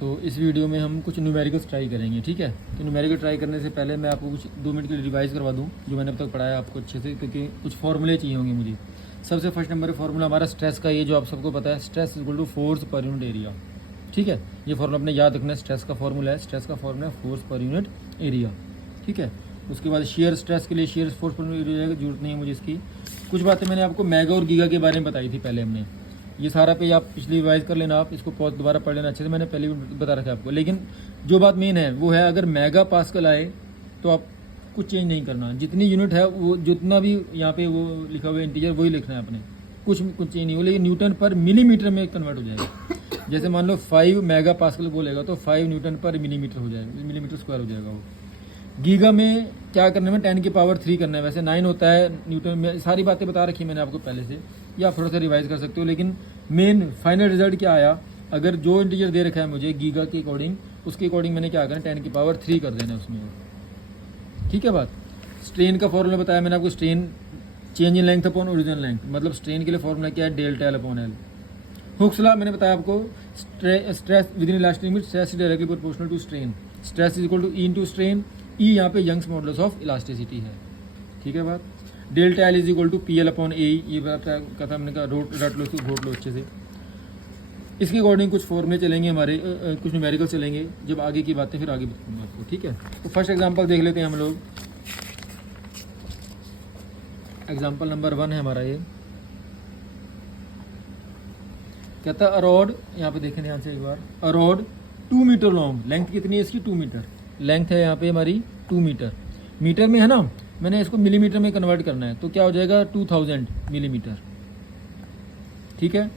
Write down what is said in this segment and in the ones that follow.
तो इस वीडियो में हम कुछ न्यूमेरिकल्स ट्राई करेंगे, ठीक है। तो न्यूमेरिकल ट्राई करने से पहले मैं आपको कुछ 2 मिनट के लिए रिवाइज़ करवा दूं जो मैंने अब तक पढ़ाया आपको अच्छे से, क्योंकि कुछ फॉर्मूले चाहिए होंगे मुझे। सबसे फर्स्ट नंबर फार्मूला हमारा स्ट्रेस का, ये जो आप सबको पता है, स्ट्रेस इक्वल टू फोर्स पर यूनिट एरिया, ठीक है। ये फॉर्मूला अपने याद रखना है, स्ट्रेस का फॉर्मूला है, स्ट्रेस का फॉर्मूला है फोर्स पर यूनिट एरिया, ठीक है। उसके बाद शेयर स्ट्रेस के लिए शेयर फोर्स पर यूनिट एरिया की जरूरत नहीं है मुझे इसकी। कुछ बातें मैंने आपको मेगा और गीगा के बारे में बताई थी पहले हमने, ये सारा पे आप पिछली रिवाइज कर लेना, आप इसको पॉज दोबारा पढ़ लेना अच्छे से, मैंने पहले भी बता रखा है आपको। लेकिन जो बात मेन है वो है, अगर मेगा पास्कल आए तो आप कुछ चेंज नहीं करना, जितनी यूनिट है वो जितना भी यहाँ पे वो लिखा हुआ है इंटीजर वही लिखना है अपने, कुछ चेंज नहीं हो। लेकिन न्यूटन पर मिलीमीटर में कन्वर्ट हो जाएगा। जैसे मान लो 5 मेगा पास्कल बोलेगा तो 5 न्यूटन पर मिलीमीटर हो जाएगा, मिलीमीटर स्क्वायर हो जाएगा वो। गीगा में क्या करने में 10 की पावर 3 करना है, वैसे 9 होता है न्यूटन में। सारी बातें बता रखी मैंने आपको पहले से, या आप थोड़ा सा रिवाइज कर सकते हो। लेकिन मेन फाइनल रिजल्ट क्या आया, अगर जो इंटीजर दे रखा है मुझे गीगा के अकॉर्डिंग, उसके अकॉर्डिंग मैंने क्या करना है 10 की पावर 3 कर देना है उसमें, ठीक है। बात स्ट्रेन का फॉर्मूला बताया मैंने आपको, strain change in length upon original length, मतलब स्ट्रेन के लिए फॉर्मूला क्या है, delta L upon L. Hooke's law मैंने बताया आपको, stress within elastic limit, stress directly proportional to strain, stress is equal to E into strain, E यहाँ पे यंग्स मॉडुलस ऑफ इलास्टिसिटी है, ठीक है। बात delta L is equal to P L upon A, ये बात कहा हमने कहा, रट लो इसको, घोट लो अच्छे से। इसके अकॉर्डिंग कुछ फॉर्मूले चलेंगे हमारे, कुछ न्यूमेरिकल चलेंगे, जब आगे की बातें फिर आगे बताऊंगा आपको, ठीक है। तो फर्स्ट एग्जांपल देख लेते हैं हम लोग। एग्जांपल नंबर 1 है हमारा ये, कहता है अ रॉड, यहाँ पे देखें ध्यान से एक बार, a rod 2 metre long, length कितनी है इसकी 2 मीटर, लेंथ है यहाँ पे हमारी 2 मीटर, मीटर में है ना, मैंने इसको मिलीमीटर में कन्वर्ट करना है, तो क्या हो जाएगा 2000 मिलीमीटर, ठीक है।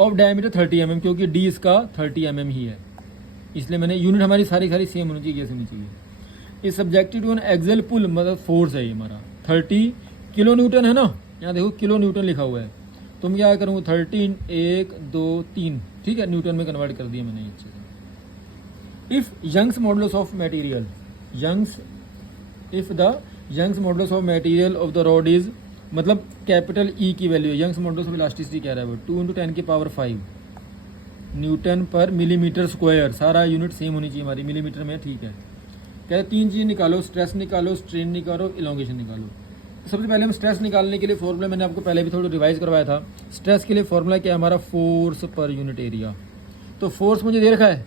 ऑफ डायमीटर 30 mm, क्योंकि डी इसका 30 mm ही है, इसलिए मैंने यूनिट हमारी सारी सेम होनी चाहिए, होनी चाहिए। इस सब्जेक्टेड टू एन एक्सेल पुल, मतलब फोर्स है ये हमारा 30 किलो न्यूटन है ना, यहाँ देखो किलो न्यूटन लिखा हुआ है, तो मैं क्या करूँगा 13 1 2 3, ठीक है, न्यूटन में कन्वर्ट कर दिया मैंने अच्छे से। If Young's modulus of material, if the Young's modulus of material of the rod is, मतलब कैपिटल ई की वैल्यू है, यंग्स मॉडुलस ऑफ इलास्टिसिटी कह रहा है वो 2 × 10 की पावर 5 न्यूटन पर मिलीमीटर स्क्वायर, सारा यूनिट सेम होनी चाहिए हमारी, मिलीमीटर में, ठीक है। कहते हैं 3 चीज़ निकालो, स्ट्रेस निकालो, स्ट्रेन निकालो, इलोंगेशन निकालो। सबसे पहले हम स्ट्रेस निकालने के लिए फॉर्मूला मैंने आपको पहले भी थोड़ा रिवाइज करवाया था। स्ट्रेस के लिए फॉर्मूला क्या है हमारा, फोर्स पर यूनिट एरिया। तो फोर्स मुझे दे रखा है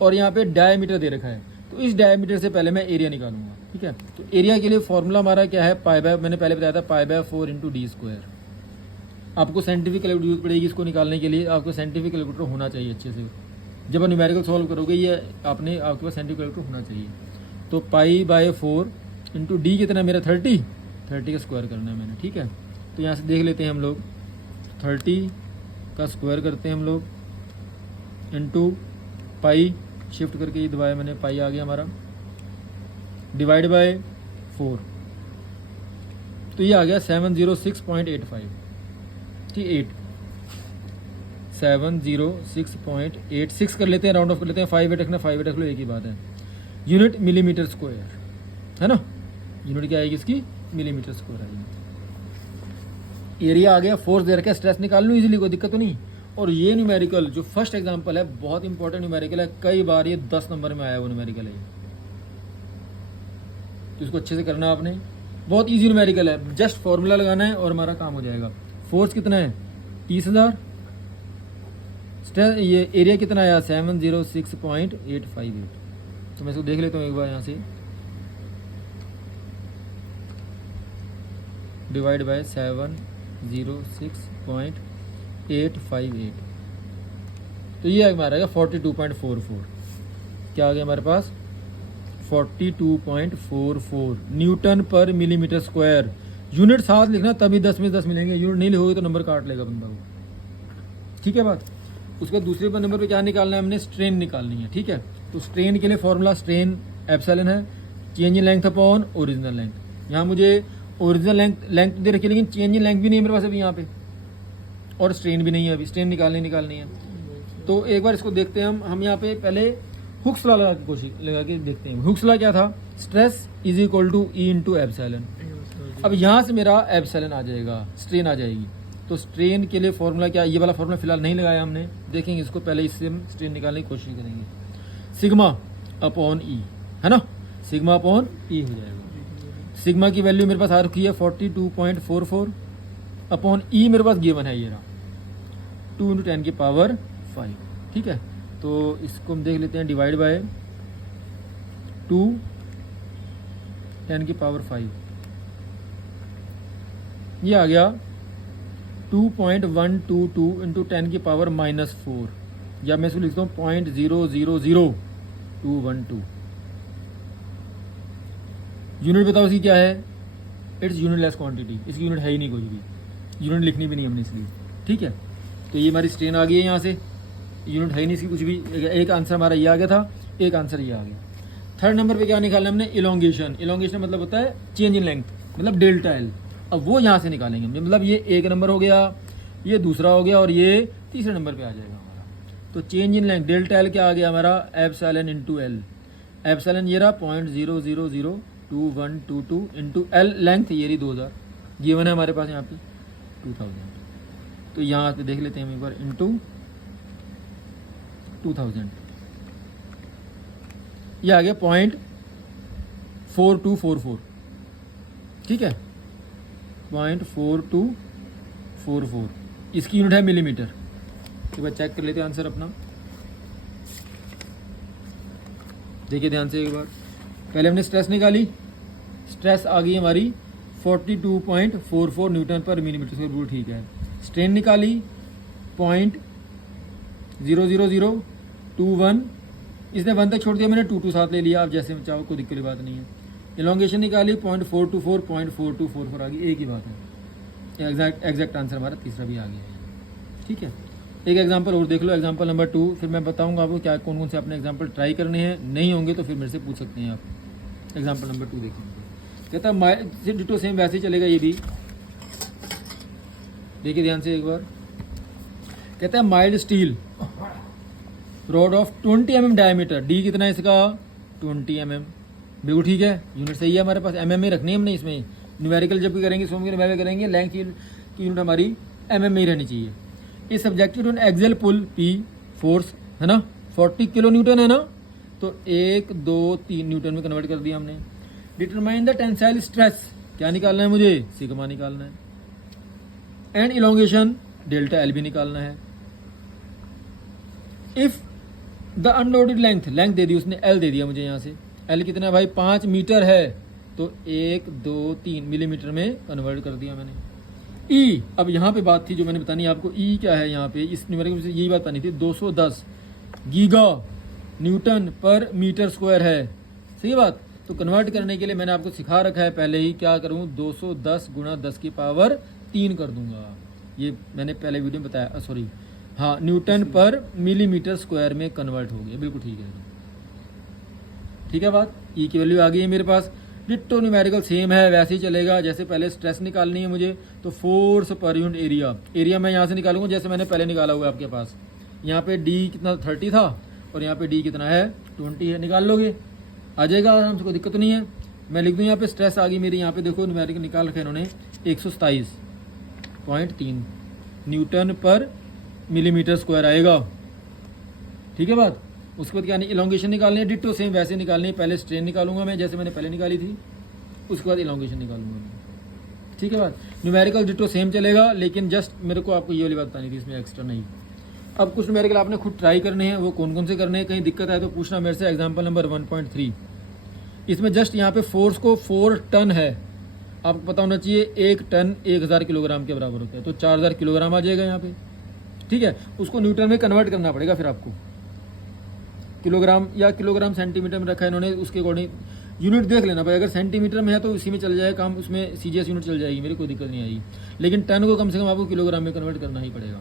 और यहाँ पे डायमीटर दे रखा है, तो इस डायमीटर से पहले मैं एरिया निकालूंगा, ठीक है। तो एरिया के लिए फॉर्मूला हमारा क्या है, पाई बाय, मैंने पहले बताया था पाई बाय 4 × d स्क्वायर। आपको साइंटिफिक कैलकुलेटर यूज पड़ेगी इसको निकालने के लिए, आपको साइंटिफिक कैलकुलेटर होना चाहिए अच्छे से, जब आप न्यूमेरिकल सॉल्व करोगे ये आपके पास साइंटिफिक कैलकुलेटर होना चाहिए। तो पाई बाय 4 × d कितना मेरा 30 का स्क्वायर करना है मैंने, ठीक है। तो यहाँ से देख लेते हैं हम लोग, 30 का स्क्वायर करते हैं हम लोग इंटू पाई, शिफ्ट करके ये दबाया मैंने, पाई आ गया हमारा, डिवाइड बाय 4, तो ये आ गया 706.85, ठीक 8 706.86 कर लेते हैं, राउंड ऑफ कर लेते हैं, 5 8 रखना, 5 8 रख लो, एक ही बात है। यूनिट मिलीमीटर स्क्वायर है ना, यूनिट क्या आएगी इसकी, मिलीमीटर स्क्वायर आएगी। एरिया आ गया, फोर्स दे रखा है, स्ट्रेस निकाल लूँ इजीली, कोई दिक्कत तो नहीं। और ये न्यूमेरिकल जो फर्स्ट एग्जांपल है बहुत इंपॉर्टेंट न्यूमेरिकल है, कई बार ये 10 नंबर में आया वो न्यूमेरिकल है, तो इसको अच्छे से करना आपने, बहुत इजी न्यूमेरिकल है, जस्ट फॉर्मूला लगाना है और हमारा काम हो जाएगा। फोर्स कितना है 30,000, स्ट्रेस ये एरिया कितना आया 706.858, तो मैं इसको देख लेता हूँ एक बार यहाँ से, डिवाइड बाय 706.858, तो ये हमारा आएगा 42.44, क्या आ गया हमारे पास 42.44 न्यूटन पर मिलीमीटर स्क्वायर। यूनिट साथ लिखना तभी 10 में 10 मिलेंगे, यूनिट नहीं लिखोगे तो नंबर काट लेगा बंदा वो, ठीक है बात। उसके दूसरे नंबर पे क्या निकालना है हमने, स्ट्रेन निकालनी है, ठीक है। तो स्ट्रेन के लिए फॉर्मूला स्ट्रेन एप्सिलॉन है, change in length upon original length. यहाँ मुझे ओरिजिनल लेंथ दे रखी है, लेकिन चेंज इन लेंथ भी नहीं है मेरे पास अभी यहाँ पे, और स्ट्रेन भी नहीं है अभी, स्ट्रेन निकालनी है। तो एक बार इसको देखते हैं हम यहाँ पे पहले हुक्स लॉ लगा के देखते हैं। हुक्स लॉ क्या था, stress is equal to E into epsilon. अब यहाँ से मेरा एप्सिलॉन आ जाएगा, स्ट्रेन आ जाएगी, तो स्ट्रेन के लिए फॉर्मूला क्या, ये वाला फॉर्मूला फिलहाल नहीं लगाया हमने, देखेंगे इसको पहले, इससे हम स्ट्रेन निकालने की कोशिश करेंगे। सिग्मा अपॉन ई है ना, सिग्मा अपॉन ई हो जाएगा। सिग्मा की वैल्यू मेरे पास आ रखी है 42.44 अपॉन ई मेरे पास गिवन है, ये रहा 2 × 10 की पावर 5। ठीक है, तो इसको हम देख लेते हैं, डिवाइड बाय 2 10 की पावर 5, ये आ गया 2.122 इंटू 10 की पावर -4, या मैं इसको लिखता हूँ 0.000212। यूनिट बताओ इसकी क्या है, इट्स यूनिटलेस क्वांटिटी, इसकी यूनिट है ही नहीं कोई भी, यूनिट लिखनी भी नहीं हमने इसलिए। ठीक है, तो ये हमारी स्ट्रेन आ गई है यहाँ से, यूनिट है ही नहीं इसकी कुछ भी। एक आंसर हमारा ये आ गया था, एक आंसर ये आ गया। थर्ड नंबर पे क्या निकालना हमने, इलोंगेशन। इलोंगेशन मतलब होता है चेंज इन लेंथ, मतलब डेल्टा एल। अब वो यहाँ से निकालेंगे हम, मतलब ये एक नंबर हो गया, ये दूसरा हो गया, और ये तीसरे नंबर पे आ जाएगा हमारा। तो change in length delta L क्या आ गया हमारा, एप्सिलॉन इंटू एल। एप्सिलॉन ये रहा 0.0002122 इंटू एल लेंथ, ये रही 2000, गिवन है हमारे पास यहाँ पे 2000। तो यहाँ पे देख लेते हैं हम एक बार, इंटू 2000, ये आ गया 0.4244। ठीक है, 0.4244, इसकी यूनिट है मिलीमीटर। एक बार चेक कर लेते हैं आंसर अपना, देखिए ध्यान से एक बार। पहले हमने स्ट्रेस निकाली, स्ट्रेस आ गई हमारी 42.44 न्यूटन पर मिलीमीटर स्क्वायर, बिल्कुल ठीक है। स्ट्रेन निकाली 0.00021, इसने 1 तक छोड़ दिया, मैंने 2 साथ ले लिया, आप जैसे चाहो, कोई दिक्कत की बात नहीं है। इलोंगेशन निकाली 0.424 आ गई, एक ही बात है। एग्जैक्ट आंसर हमारा तीसरा भी आ गया है। ठीक है, एक एग्जांपल और देख लो, एग्जांपल नंबर 2, फिर मैं बताऊंगा आपको क्या कौन कौन से अपने एग्जांपल ट्राई करने हैं, नहीं होंगे तो फिर मेरे से पूछ सकते हैं आप। एग्जांपल नंबर 2 देखेंगे, कहता है डिटो सेम वैसे ही चलेगा, ये भी देखिए ध्यान से एक बार। कहता है mild steel rod of 20 mm diameter, D कितना है इसका, 20 mm, बिल्कुल ठीक है, यूनिट सही है हमारे पास, mm में रखनी है हमने इसमें। न्यूमेरिकल जब भी करेंगे, सोम के न्यूमेरिकल करेंगे, लेंथ की यूनिट हमारी mm में ही रहनी चाहिए। इस subjected to axial pull P force है ना, 40 किलो न्यूटन है ना, तो 1 2 3 न्यूटन में कन्वर्ट कर दिया हमने। डिटरमाइन द टेंसाइल स्ट्रेस, क्या निकालना है मुझे, सिग्मा निकालना है। एंड इलोंगेशन डेल्टा एल भी निकालना है। If the unloaded length, length दे दी उसने, एल दे दिया मुझे यहाँ से, एल कितना है भाई 5 मीटर है, तो 1 2 3 मिलीमीटर में कन्वर्ट कर दिया मैंने। ई, अब यहाँ पे बात थी जो मैंने बतानी आपको, ई क्या है यहाँ पे, इस न्यूमेरिकल से यही बात बतानी थी, 210 गीगा न्यूटन पर मीटर स्क्वायर है, सही बात। तो कन्वर्ट करने के लिए मैंने आपको सिखा रखा है पहले ही, क्या करूँ, 210 × 10 की पावर 3 कर दूंगा, ये मैंने पहले वीडियो में बताया, सॉरी हाँ, न्यूटन पर मिलीमीटर स्क्वायर में कन्वर्ट हो गया, बिल्कुल ठीक है। ठीक है बात, ई की वैल्यू आ गई है मेरे पास। डिट्टो न्यूमेरिकल सेम है, वैसे ही चलेगा। जैसे पहले स्ट्रेस निकालनी है मुझे, तो फोर्स पर यूनिट एरिया, एरिया मैं यहाँ से निकालूंगा जैसे मैंने पहले निकाला हुआ है आपके पास। यहाँ पे डी कितना 30 था, और यहाँ पे डी कितना है 20 है, निकाल लोगे, आ जाएगा आराम से, कोई दिक्कत नहीं है। मैं लिख दूँ यहाँ पे स्ट्रेस आ गई मेरी, यहाँ पे देखो न्यूमेरिकल निकाल रखे इन्होंने 127.3 न्यूटन पर मिलीमीटर स्क्वायर आएगा। ठीक है बात। उसके बाद क्या नहीं, इलोंगेशन निकालनी है, डिट्टो सेम वैसे निकालनी है। पहले स्ट्रेन निकालूंगा मैं जैसे मैंने पहले निकाली थी, उसके बाद इलोंगेशन निकालूंगा मैं। ठीक है बात। न्यूमेरिकल डिट्टो सेम चलेगा, लेकिन जस्ट मेरे को आपको ये वाली बात बतानी थी, इसमें एक्स्ट्रा नहीं। अब कुछ न्यूमेरिकल आपने खुद ट्राई करने हैं, वो कौन कौन से करने हैं, कहीं दिक्कत आए तो पूछना मेरे से। एग्जाम्पल नंबर 1.3, इसमें जस्ट यहाँ पे फोर्स को 4 टन है, आपको पता होना चाहिए 1 टन 1000 किलोग्राम के बराबर होता है, तो 4000 किलोग्राम आ जाएगा यहाँ पे। ठीक है, उसको न्यूटन में कन्वर्ट करना पड़ेगा फिर आपको, किलोग्राम या किलोग्राम सेंटीमीटर में रखा है इन्होंने, उसके अकॉर्डिंग यूनिट देख लेना भाई। अगर सेंटीमीटर में है तो इसी में चल जाएगा काम, उसमें सीजीएस यूनिट चल जाएगी, मेरी कोई दिक्कत नहीं आएगी। लेकिन टन को कम से कम आपको किलोग्राम में कन्वर्ट करना ही पड़ेगा।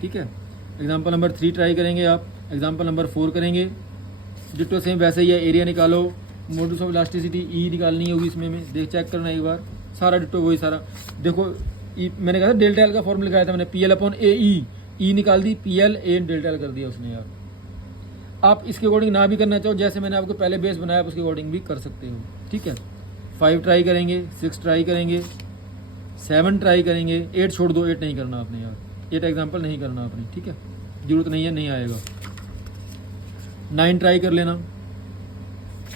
ठीक है, एग्जाम्पल नंबर 3 ट्राई करेंगे आप। एग्जाम्पल नंबर 4 करेंगे, डिट्टो सेम वैसे ही है। एरिया निकालो, मॉडुलस ऑफ इलास्टिसिटी ई निकालनी होगी इसमें, देख चेक करना एक बार, सारा डिट्टो वही सारा। देखो मैंने कहा था डेल्टा एल का फॉर्मूला लगाया था मैंने, PL/AE, ई निकाल दी, PL/A डेल्टा एल कर दिया उसने यार। आप इसके अकॉर्डिंग ना भी करना चाहो, जैसे मैंने आपको पहले बेस बनाया, उसके अकॉर्डिंग भी कर सकते हो। ठीक है, 5 ट्राई करेंगे, 6 ट्राई करेंगे, 7 ट्राई करेंगे, 8 छोड़ दो, 8 नहीं करना आपने यार, 8 एग्जाम्पल नहीं करना आपने, ठीक है, जरूरत नहीं है, नहीं आएगा। 9 ट्राई कर लेना,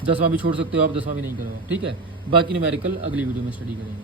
10वां भी छोड़ सकते हो आप, 10वां भी नहीं करवाओ, ठीक है। बाकी न्यूमेरिकल अगली वीडियो में स्टडी करेंगे।